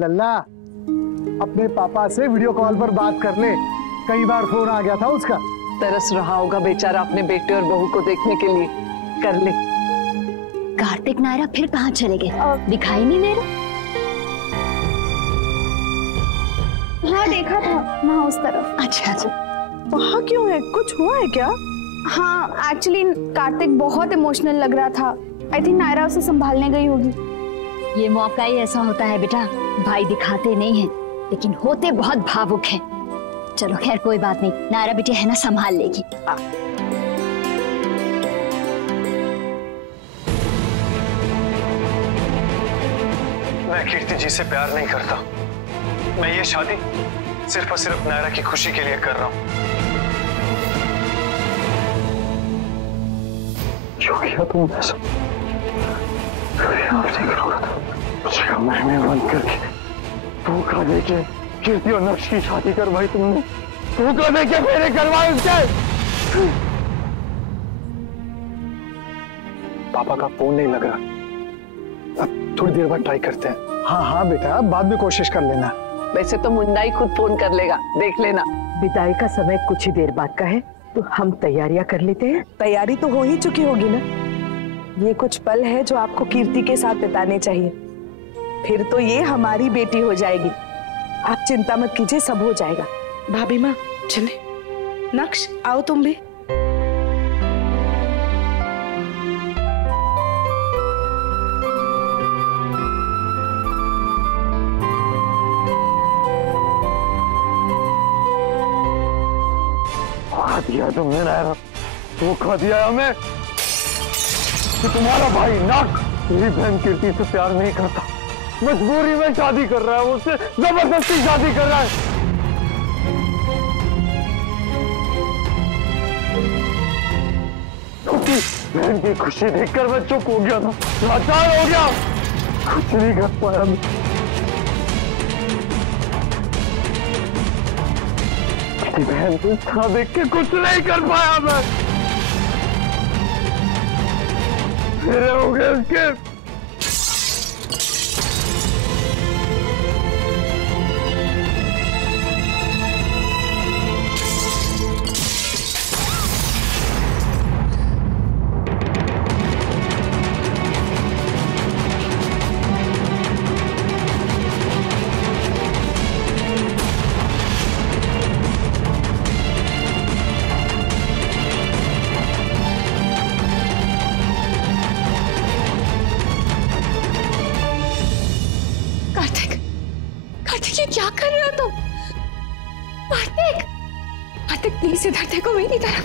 लल्ला, अपने पापा से वीडियो कॉल पर बात कर ले, कई बार फोन आ गया था उसका। तरस रहा होगा बेचारा अपने बेटे और बहू को देखने के लिए, कर ले। कार्तिक नायरा फिर कहाँ चले गए? दिखाई नहीं दे रहा। हाँ देखा था वहाँ उस तरफ। अच्छा अच्छा, वहाँ क्यों है? कुछ हुआ है क्या? हाँ एक्चुअली कार्तिक बहुत इमोशनल लग रहा था। आई थिंक नायरा उसे संभालने गई होगी। ये मौका ही ऐसा होता है बेटा, भाई दिखाते नहीं हैं लेकिन होते बहुत भावुक हैं। चलो खैर कोई बात नहीं, नायरा बेटी है ना, संभाल लेगी। मैं कीर्ति जी से प्यार नहीं करता। मैं ये शादी सिर्फ और सिर्फ नायरा की खुशी के लिए कर रहा हूं। जो किया तुमने सब नहीं करूंगा। मुझे महीने बंद करके धोखा देके कीर्ति और नक्श की शादी करवाई तुमने। धोखा देके मेरे करवाए उसके। पापा का फोन नहीं लग रहा, अब थोड़ी देर बाद ट्राई करते हैं। हाँ हाँ बेटा, बाद में कोशिश कर लेना। वैसे तो मुन्ना ही खुद फोन कर लेगा, देख लेना। विदाई का समय कुछ ही देर बाद का है, तो हम तैयारियां कर लेते हैं। तैयारी तो हो ही चुकी होगी ना। ये कुछ पल है जो आपको कीर्ति के साथ बिताने चाहिए, फिर तो ये हमारी बेटी हो जाएगी। आप चिंता मत कीजिए, सब हो जाएगा। भाभी माँ चले। नक्श आओ तुम भी। दिया तुमने नायरा, धोखा दिया हमें कि तुम्हारा भाई नक्श मेरी बहन कीर्ति से प्यार नहीं करता, मजबूरी में शादी कर रहा है, वो उससे जबरदस्ती शादी कर रहा है। क्योंकि बहन की खुशी देखकर मैं चुप हो गया था, लाचार हो गया, कुछ नहीं कर पाया मैं। बहन को इतना देख के कुछ नहीं कर पाया मैं। मेरे हो गए उसके। क्या कर रहे हो तुम? कार्तिक, कार्तिक प्लीज इधर देखो मेरी तरफ।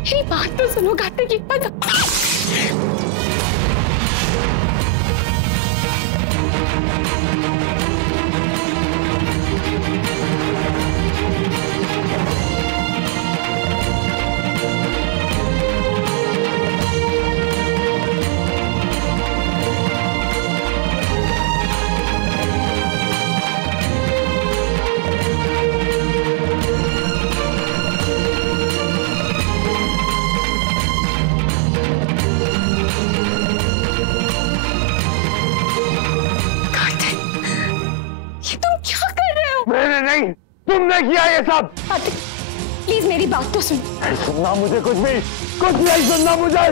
मेरी बात तो सुनो कार्तिक। नहीं, तुमने किया ये सब। कार्तिक प्लीज मेरी बात तो सुन। सुनना मुझे कुछ नहीं सुनना मुझे।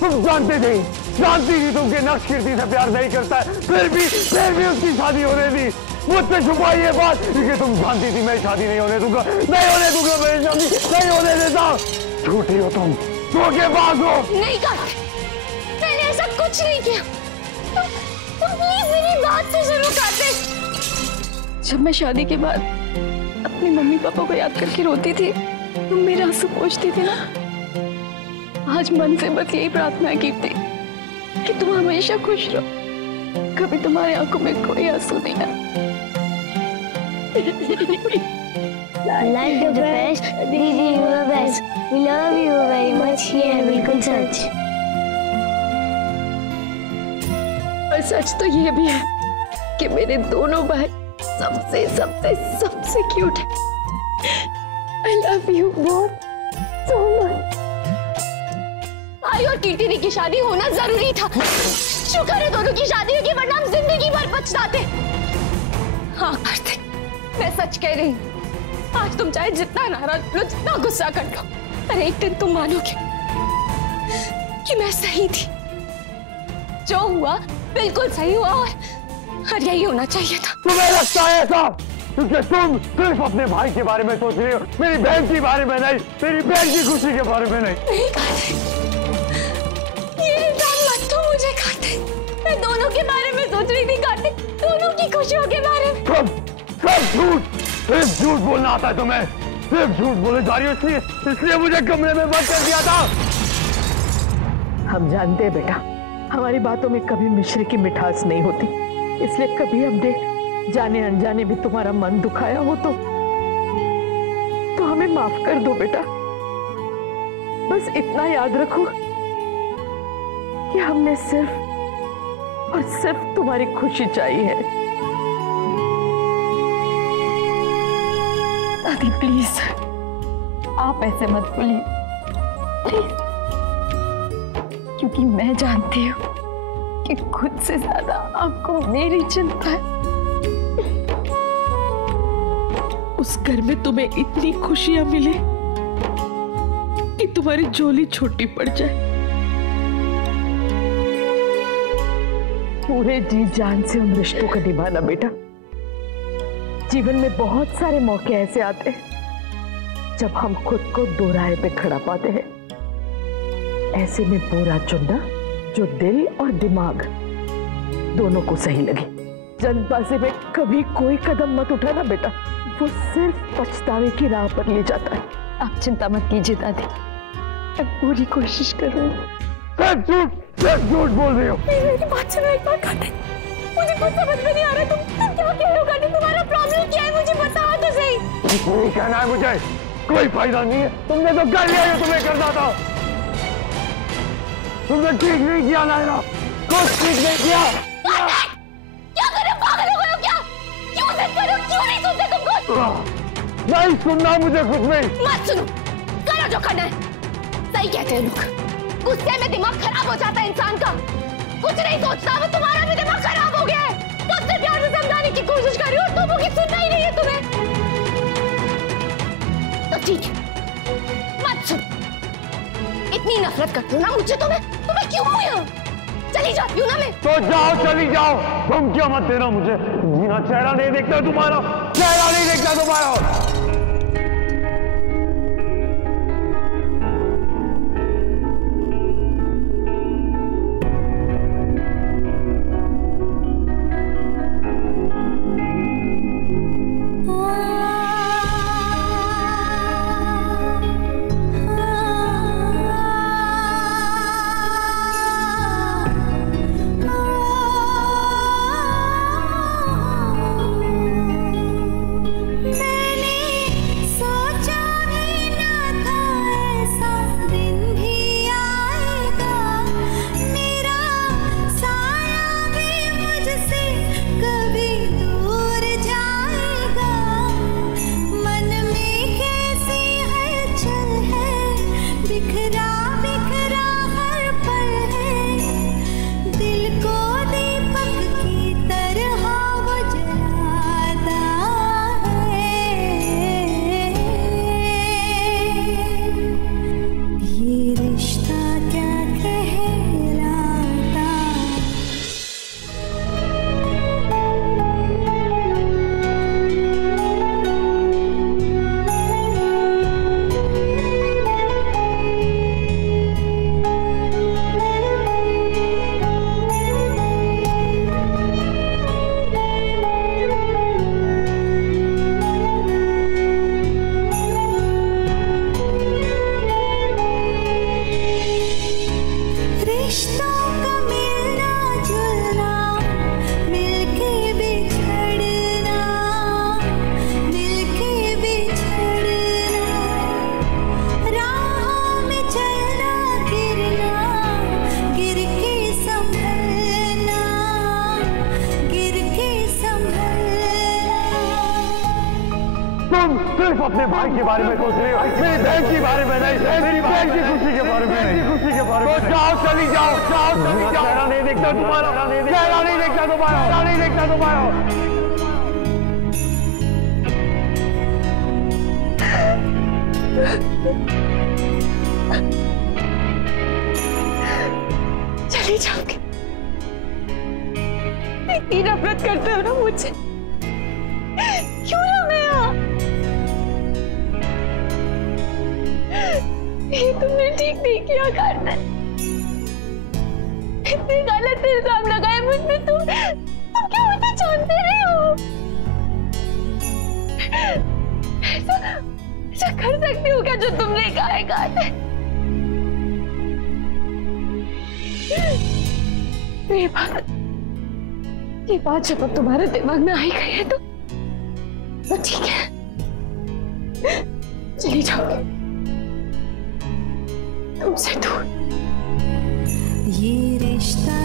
तुम जानती थी तुम कि नक्श कीर्ति से प्यार नहीं करता है, फिर भी उसकी शादी होने दी। मुझसे छुपाई ये बात क्योंकि तुम जानती थी मैं शादी नहीं होने दूंगा, मेरी शादी नहीं होने देता। झूठी हो तुम, धोखेबाज हो। नहीं कार्तिक, मैंने ऐसा कुछ नहीं किया। तुम प्लीज मेरी बात तो सुनो कार्तिक। जब मैं शादी के बाद अपने मम्मी पापा को याद करके रोती थी, तुम मेरे आंसू पोंछती थी ना। आज मन से बस यही प्रार्थना है कीर्ति कि तुम हमेशा खुश रहो, कभी तुम्हारे आंखों में कोई आंसू नहीं आए। Like the best, दीदी you are best. We love you very much. ये है बिल्कुल सच। और सच तो ये भी है कि मेरे दोनों भाई सबसे सबसे सबसे क्यूट है। I love you both so much. भाई और कीर्ति की शादी होना जरूरी था। शुक्र है दोनों की शादी होगी, वरना हम जिंदगी भर पछताते। हाँ कार्तिक, मैं सच कह रही हूँ। आज तुम चाहे जितना नाराज लो, जितना गुस्सा कर लो, पर एक दिन तुम मानोगे कि मैं सही थी। जो हुआ बिल्कुल सही हुआ और यही होना चाहिए था। तुम्हें लगता है ऐसा क्योंकि तुम सिर्फ अपने भाई के बारे में सोच रही हो, मेरी बहन के बारे में नहीं, मेरी बहन की खुशी के बारे में नहीं। ये इल्जाम मत दो मुझे कार्तिक, मैं दोनों के बारे में सोच रही थी कार्तिक, दोनों की खुशियों के बारे में। सब झूठ, सिर्फ झूठ बोलना आता है तुम्हें, सिर्फ झूठ बोले जा रही हो, इसलिए मुझे कमरे में बंद कर दिया था। हम जानते हैं बेटा, हमारी बातों में कभी मिश्री की मिठास नहीं होती, इसलिए कभी हमने जाने अनजाने भी तुम्हारा मन दुखाया हो तो हमें माफ कर दो बेटा। बस इतना याद रखो कि हमने सिर्फ और सिर्फ तुम्हारी खुशी चाहिए है। दादी प्लीज, आप ऐसे मत बोलिए प्लीज, क्योंकि मैं जानती हूँ कि खुद से ज्यादा आपको मेरी चिंता है। उस घर में तुम्हें इतनी खुशियां मिले कि तुम्हारी झोली छोटी पड़ जाए। पूरे जी जान से उन रिश्तों को निभाना बेटा। जीवन में बहुत सारे मौके ऐसे आते हैं जब हम खुद को दो राह पे खड़ा पाते हैं। ऐसे में पूरा चुनना जो दिल और दिमाग दोनों को सही लगे। जल्दबाजी में कभी कोई कदम मत उठाना बेटा, वो सिर्फ पछतावे की राह पर ले जाता है। आप चिंता मत कीजिए दादी, मैं पूरी कोशिश करूंगी। सिर्फ झूठ बोल रही हो। मेरी बात सुनो एक बार कार्तिक, मुझे कुछ समझ में नहीं आ रहा तुम क्या कह रहे हो कार्तिक, तुम्हारा प्रॉब्लम क्या है मुझे बताओ तो सही। नहीं कहना है मुझे, कोई फायदा नहीं है, तुमने तो कर लिया जो तुम्हें करना था। तुमने ठीक नहीं किया नायरा, कुछ ठीक नहीं किया। क्या करे, पागल हो गए हो क्या? क्यों जिद कर रहे हो, क्यों नहीं सुनते तुम कुछ? नहीं सुनना मुझे कुछ नहीं। मत सुनो, करो जो करना है। सही कहते हैं लोग, गुस्से में दिमाग खराब हो जाता है इंसान का। कुछ नहीं सोचता, अब तुम्हारा भी दिमाग खराब हो गया है। सबसे प्यार से समझाने की कोशिश कर रही हो, तुम मुझे सुनना ही नहीं है तुम्हें। तो ठीक है, मत सुन। इतनी नफरत करती हूँ ना मुझे, तुम्हें क्यों हूँ यहाँ? चली जाती हूँ ना मैं। तो जाओ, चली जाओ, तुम क्या मत देना मुझे जीना। चेहरा नहीं देखता तुम्हारा, चेहरा नहीं देखता तुम्हारा। सिर्फ अपने भाई के बारे में सोच रही हो, मेरी बहन के बारे में नहीं, मेरी बहन की खुशी के बारे में, खुशी के बारे में। तो जाओ, चली जाओ, जाओ, चली जाओ। चेहरा नहीं देखता तुम्हारा, चेहरा नहीं देखता तुम्हारा, चेहरा नहीं देखता तुम्हारा। चली जाओगे? इतनी नफरत करते हो ना मुझसे, क्यों ना मैं यहाँ? ये तुमने ठीक नहीं किया कार्तिक। इतने गलत इल्जाम लगाए मुझ पे, तुम क्या मुझे जानते नहीं हो? ऐसा कर सकती हो क्या जो तुमने कहा है कार्तिक? ये बात जब अब तुम्हारे दिमाग में आई गई है तो ठीक है, चली जाओगे तुमसे दूर। ये रिश्ता